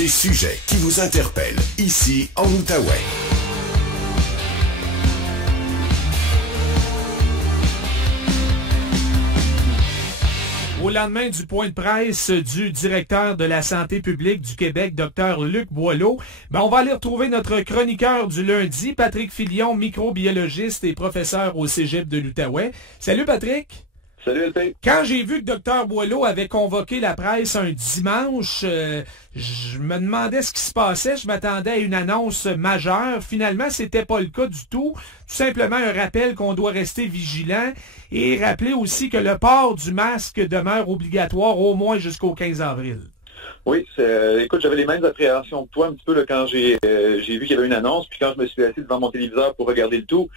Des sujets qui vous interpellent ici en Outaouais. Au lendemain du point de presse du directeur de la santé publique du Québec, Dr Luc Boileau, on va aller retrouver notre chroniqueur du lundi, Patrick Filion, microbiologiste et professeur au Cégep de l'Outaouais. Salut Patrick! Salut LP. Quand j'ai vu que Dr Boileau avait convoqué la presse un dimanche, je me demandais ce qui se passait. Je m'attendais à une annonce majeure. Finalement, c'était pas le cas du tout. Tout simplement un rappel qu'on doit rester vigilant et rappeler aussi que le port du masque demeure obligatoire au moins jusqu'au 15 avril. Oui, écoute, j'avais les mêmes appréhensions que toi un petit peu là, quand j'ai vu qu'il y avait une annonce, puis quand je me suis assis devant mon téléviseur pour regarder le tout,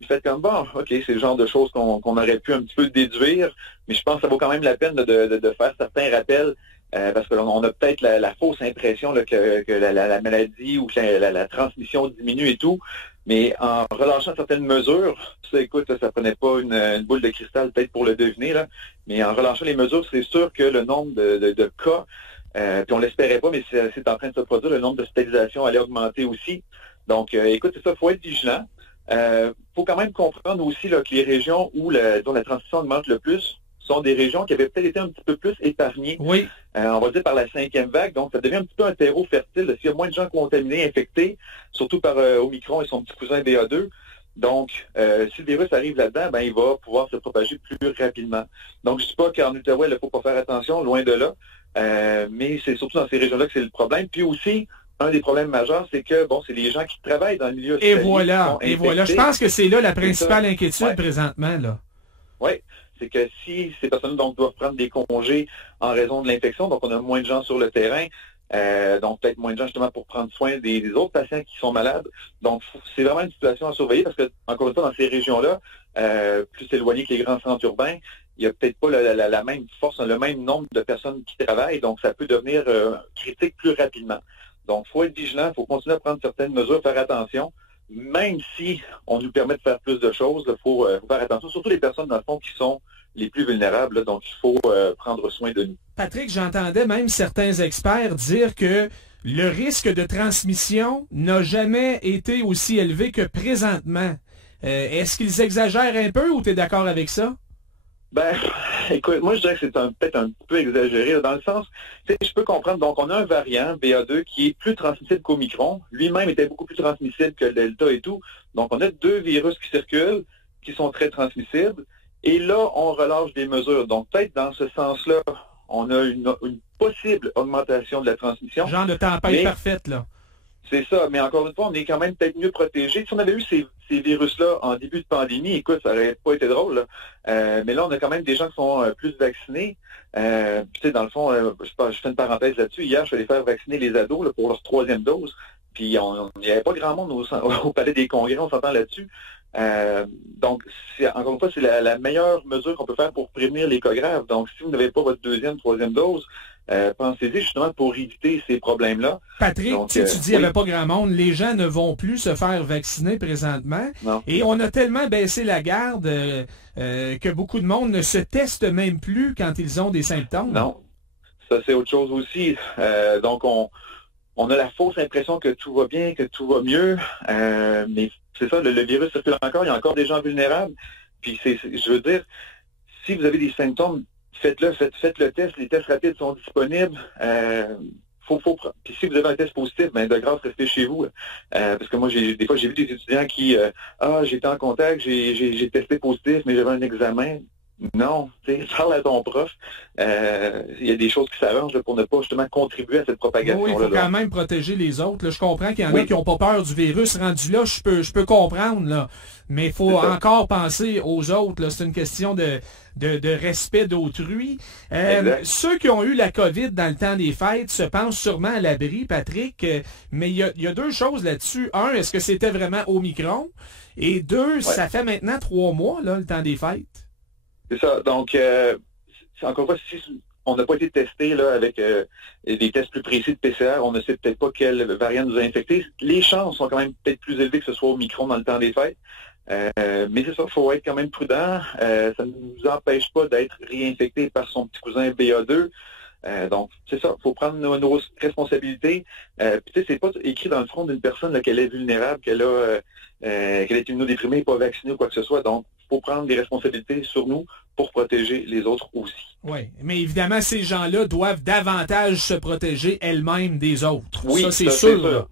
j'ai fait comme bon, ok, c'est le genre de choses qu'on aurait pu un petit peu déduire, mais je pense que ça vaut quand même la peine de faire certains rappels, parce qu'on a peut-être la fausse impression là, que la maladie ou que la transmission diminue et tout, mais en relâchant certaines mesures, ça, écoute, ça prenait pas une boule de cristal peut-être pour le deviner, là, mais en relâchant les mesures, c'est sûr que le nombre de cas, puis on l'espérait pas, mais c'est en train de se produire, le nombre d'hospitalisations allait augmenter aussi. Donc, écoute, c'est ça, faut être vigilant. Faut quand même comprendre aussi là, que les régions où dont la transmission augmente le plus sont des régions qui avaient peut-être été un petit peu plus épargnées. Oui. On va dire par la 5e vague, donc ça devient un petit peu un terreau fertile. S'il y a moins de gens contaminés, infectés, surtout par Omicron et son petit cousin BA2, donc si le virus arrive là-dedans, il va pouvoir se propager plus rapidement. Donc je ne dis pas qu'en Outaouais, il ne faut pas faire attention, loin de là, mais c'est surtout dans ces régions-là que c'est le problème. Puis aussi, un des problèmes majeurs, c'est que, c'est les gens qui travaillent dans le milieu hospitalier. Et voilà. Je pense que c'est là la principale inquiétude présentement, là. Oui. C'est que si ces personnes donc doivent prendre des congés en raison de l'infection, donc on a moins de gens sur le terrain, donc peut-être moins de gens justement pour prendre soin des autres patients qui sont malades. Donc c'est vraiment une situation à surveiller parce que, encore une fois, dans ces régions-là, plus éloignées que les grands centres urbains, il n'y a peut-être pas la même force, le même nombre de personnes qui travaillent, donc ça peut devenir critique plus rapidement. Donc, il faut être vigilant, il faut continuer à prendre certaines mesures, faire attention. Même si on nous permet de faire plus de choses, il faut faire attention, surtout les personnes, dans le fond, qui sont les plus vulnérables, là, donc il faut prendre soin de nous. Patrick, j'entendais même certains experts dire que le risque de transmission n'a jamais été aussi élevé que présentement. Est-ce qu'ils exagèrent un peu ou tu es d'accord avec ça? Écoute, moi je dirais que c'est peut-être un peu exagéré, dans le sens, je peux comprendre, donc on a un variant, BA2, qui est plus transmissible qu'Omicron, lui-même était beaucoup plus transmissible que le Delta et tout, donc on a deux virus qui circulent, qui sont très transmissibles, et là, on relâche des mesures, donc peut-être dans ce sens-là, on a une possible augmentation de la transmission. Genre de tempête parfaite, là. C'est ça, mais encore une fois, on est quand même peut-être mieux protégé. Si on avait eu ces virus-là en début de pandémie, écoute, ça n'aurait pas été drôle, là. Mais là, on a quand même des gens qui sont plus vaccinés. Dans le fond, je fais une parenthèse là-dessus. Hier, je suis allé faire vacciner les ados là, pour leur 3e dose. Puis, il n'y avait pas grand monde au Palais des Congrès, on s'entend là-dessus. Donc, encore une fois, c'est la meilleure mesure qu'on peut faire pour prévenir les cas graves. Donc, si vous n'avez pas votre 2e, 3e dose, pensez-y justement pour éviter ces problèmes-là. Patrick, donc, tu dis qu'il n'y avait pas grand monde. Les gens ne vont plus se faire vacciner présentement. Non. Et on a tellement baissé la garde que beaucoup de monde ne se teste même plus quand ils ont des symptômes. Non. Ça, c'est autre chose aussi. Donc, on a la fausse impression que tout va bien, que tout va mieux. Mais c'est ça, le virus circule encore. Il y a encore des gens vulnérables. Puis, je veux dire, si vous avez des symptômes, faites le test. Les tests rapides sont disponibles. Puis si vous avez un test positif, de grâce, restez chez vous. Parce que moi, des fois, j'ai vu des étudiants qui j'étais en contact, j'ai testé positif, mais j'avais un examen. Non, parle à ton prof. Il y a des choses qui s'arrangent pour ne pas justement contribuer à cette propagation-là. Oui, il faut quand même protéger les autres. Là. Je comprends qu'il y en a qui n'ont pas peur du virus. Rendu là, je peux comprendre. Là. Mais il faut encore penser aux autres. C'est une question de respect d'autrui. Ceux qui ont eu la COVID dans le temps des fêtes se pensent sûrement à l'abri, Patrick. Mais il y a deux choses là-dessus. Un, est-ce que c'était vraiment Omicron? Et deux, ça fait maintenant 3 mois, là, le temps des fêtes. C'est ça. Donc, encore une fois, si on n'a pas été testé là, avec des tests plus précis de PCR, on ne sait peut-être pas quelle variante nous a infectés. Les chances sont quand même peut-être plus élevées que ce soit Omicron dans le temps des fêtes. Mais c'est ça, il faut être quand même prudent. Ça ne nous empêche pas d'être réinfecté par son petit cousin BA2. Donc, c'est ça, il faut prendre nos responsabilités. Puis, tu sais, c'est pas écrit dans le front d'une personne là, qu'elle est vulnérable, qu'elle est immunodéprimée, pas vaccinée ou quoi que ce soit. Donc, il faut prendre des responsabilités sur nous pour protéger les autres aussi. Oui, mais évidemment, ces gens-là doivent davantage se protéger elles-mêmes des autres. Oui, ça, c'est sûr.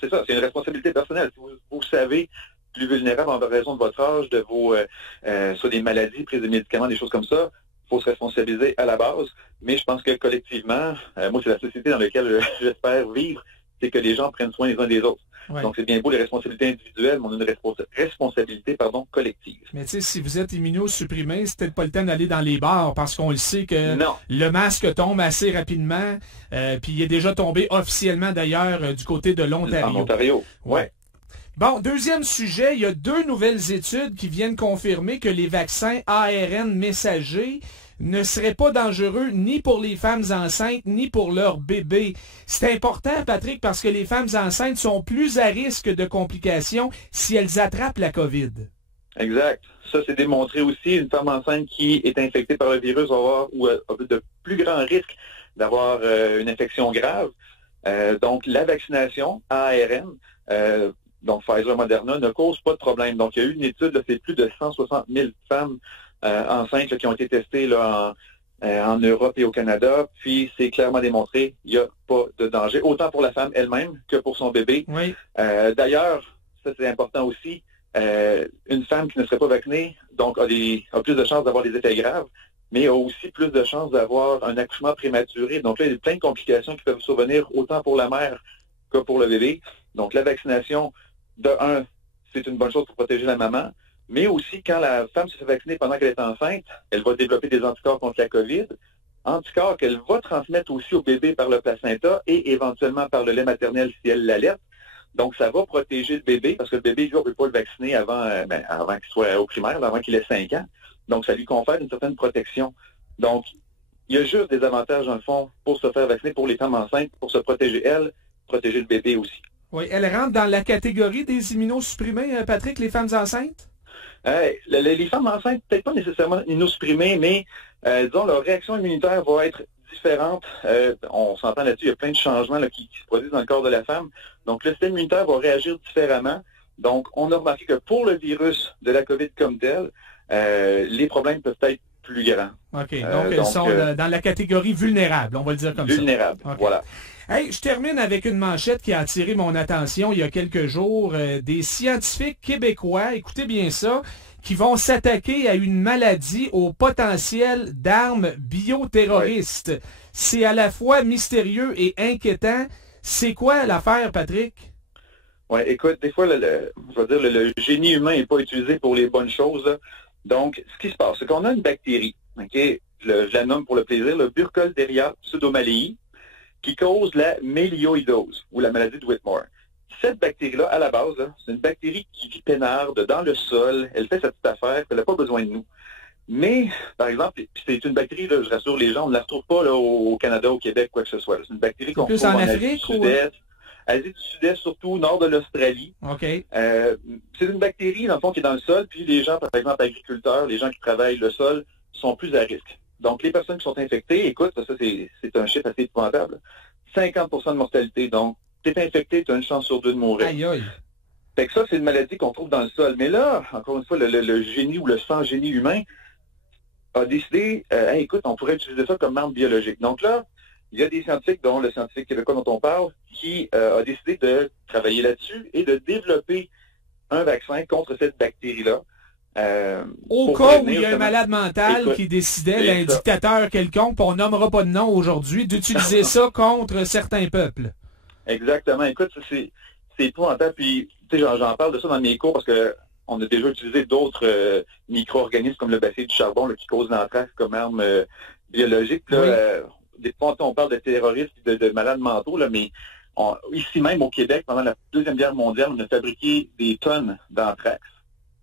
C'est ça, c'est une responsabilité personnelle. Si vous savez plus vulnérable en raison de votre âge, de vos soit des maladies, prises de médicaments, des choses comme ça, il faut se responsabiliser à la base. Mais je pense que collectivement, moi, c'est la société dans laquelle j'espère vivre, c'est que les gens prennent soin les uns des autres. Ouais. Donc, c'est bien beau les responsabilités individuelles, mais on a une responsabilité collective. Mais tu sais, si vous êtes immunosupprimé, c'est peut-être pas le temps d'aller dans les bars parce qu'on le sait que le masque tombe assez rapidement. Puis il est déjà tombé officiellement d'ailleurs du côté de l'Ontario. En Ontario, ouais. Bon, deuxième sujet, il y a 2 nouvelles études qui viennent confirmer que les vaccins ARN messagers ne seraient pas dangereux ni pour les femmes enceintes ni pour leurs bébés. C'est important, Patrick, parce que les femmes enceintes sont plus à risque de complications si elles attrapent la COVID. Exact. Ça, c'est démontré aussi. Une femme enceinte qui est infectée par le virus va avoir de plus grands risques d'avoir une infection grave. Donc, la vaccination ARN, donc Pfizer, Moderna, ne cause pas de problème. Donc, il y a eu une étude, là, c'est plus de 160 000 femmes enceintes là, qui ont été testées là, en Europe et au Canada. Puis, c'est clairement démontré, il n'y a pas de danger, autant pour la femme elle-même que pour son bébé. Oui. D'ailleurs, ça c'est important aussi, une femme qui ne serait pas vaccinée, donc a plus de chances d'avoir des effets graves, mais a aussi plus de chances d'avoir un accouchement prématuré. Donc là, il y a plein de complications qui peuvent survenir autant pour la mère que pour le bébé. Donc la vaccination, de un, c'est une bonne chose pour protéger la maman, mais aussi quand la femme se fait vacciner pendant qu'elle est enceinte, elle va développer des anticorps contre la COVID, anticorps qu'elle va transmettre aussi au bébé par le placenta et éventuellement par le lait maternel si elle l'allait. Donc, ça va protéger le bébé, parce que le bébé, lui, on ne peut pas le vacciner avant qu'il soit au primaire, avant qu'il ait 5 ans. Donc, ça lui confère une certaine protection. Donc, il y a juste des avantages, dans le fond, pour se faire vacciner pour les femmes enceintes, pour se protéger, elles, protéger le bébé aussi. Oui, elle rentre dans la catégorie des immunosupprimés, Patrick, les femmes enceintes? Les femmes enceintes, peut-être pas nécessairement immunosupprimées, mais disons, leur réaction immunitaire va être différente. On s'entend là-dessus, il y a plein de changements là, qui se produisent dans le corps de la femme. Donc, le système immunitaire va réagir différemment. Donc, on a remarqué que pour le virus de la COVID comme tel, les problèmes peuvent être plus grands. OK, donc elles sont dans la catégorie vulnérable, on va le dire comme vulnérable, ça. Okay. Voilà. Hey, je termine avec une manchette qui a attiré mon attention il y a quelques jours. Des scientifiques québécois, écoutez bien ça, qui vont s'attaquer à une maladie au potentiel d'armes bioterroristes. Ouais. C'est à la fois mystérieux et inquiétant. C'est quoi l'affaire, Patrick? Oui, écoute, des fois, je veux dire, le génie humain n'est pas utilisé pour les bonnes choses. Là. Donc, ce qui se passe, c'est qu'on a une bactérie, okay? Je la nomme pour le plaisir, le Burkholderia pseudomallei, qui cause la mélioïdose, ou la maladie de Whitmore. Cette bactérie-là, à la base, c'est une bactérie qui vit peinarde dans le sol. Elle fait cette petite affaire, elle n'a pas besoin de nous. Mais, par exemple, c'est une bactérie, là, je rassure les gens, on ne la retrouve pas là, au Canada, au Québec, quoi que ce soit. C'est une bactérie qu'on trouve en Asie du Sud-Est. Asie du Sud-Est, surtout nord de l'Australie. Okay. C'est une bactérie, dans le fond, qui est dans le sol, puis les gens, par exemple, agriculteurs, les gens qui travaillent le sol, sont plus à risque. Donc, les personnes qui sont infectées, écoute, ça c'est un chiffre assez épouvantable, 50% de mortalité. Donc, tu es infecté, tu as une chance sur 2 de mourir. Aïe, aïe. Fait que ça, c'est une maladie qu'on trouve dans le sol. Mais là, encore une fois, le génie ou le sans-génie humain a décidé, écoute, on pourrait utiliser ça comme arme biologique. Donc là, il y a des scientifiques, dont le scientifique québécois dont on parle, qui a décidé de travailler là-dessus et de développer un vaccin contre cette bactérie-là. Au cas où il y a un malade mental qui décidait, un dictateur quelconque, on nommera pas de nom aujourd'hui, d'utiliser ça contre certains peuples. Exactement. Écoute, c'est épouvantable. Puis, tu sais, j'en parle de ça dans mes cours parce que on a déjà utilisé d'autres micro-organismes comme le bacille du charbon là, qui causent l'anthrax comme arme biologique. Là, des fois, on parle de terroristes et de malades mentaux, là, mais ici même au Québec, pendant la Deuxième Guerre mondiale, on a fabriqué des tonnes d'anthrax.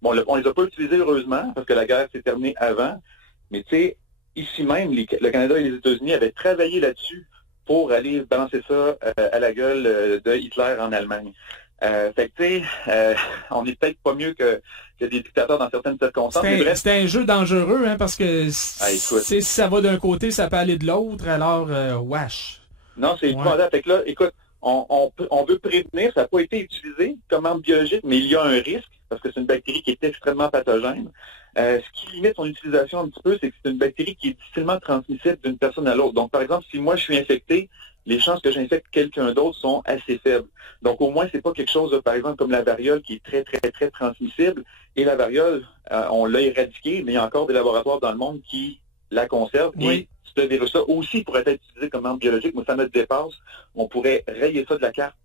Bon, on les a pas utilisés, heureusement, parce que la guerre s'est terminée avant. Mais tu sais, ici même, le Canada et les États-Unis avaient travaillé là-dessus pour aller balancer ça à la gueule de Hitler en Allemagne. Fait que, tu sais, on est peut-être pas mieux que des dictateurs dans certaines circonstances. C'est un jeu dangereux, hein, parce que si ça va d'un côté, ça peut aller de l'autre, alors, wesh. Non, c'est épouvantable. Fait que là, écoute, on veut prévenir, ça n'a pas été utilisé comme arme biologique, mais il y a un risque, parce que c'est une bactérie qui est extrêmement pathogène. Ce qui limite son utilisation un petit peu, c'est que c'est une bactérie qui est difficilement transmissible d'une personne à l'autre. Donc, par exemple, si moi je suis infecté, les chances que j'infecte quelqu'un d'autre sont assez faibles. Donc, au moins, c'est pas quelque chose, par exemple, comme la variole qui est très, très, très transmissible. Et la variole, on l'a éradiquée, mais il y a encore des laboratoires dans le monde qui la conservent. Oui. Et ce virus-là aussi pourrait être utilisé comme arme biologique, mais ça me dépasse. On pourrait rayer ça de la carte.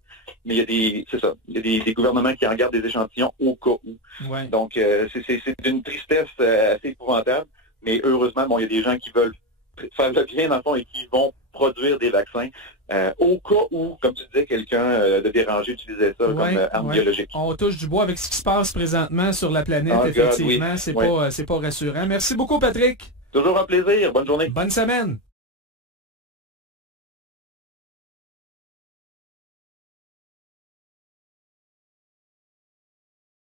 Mais il y a des gouvernements qui en gardent des échantillons au cas où. Ouais. Donc, c'est d'une tristesse assez épouvantable. Mais heureusement, bon, il y a des gens qui veulent faire le bien, dans le fond, et qui vont produire des vaccins au cas où, comme tu disais, quelqu'un de dérangé utilisait ça comme arme biologique. On touche du bois avec ce qui se passe présentement sur la planète, effectivement. C'est pas rassurant. Merci beaucoup, Patrick. Toujours un plaisir. Bonne journée. Bonne semaine.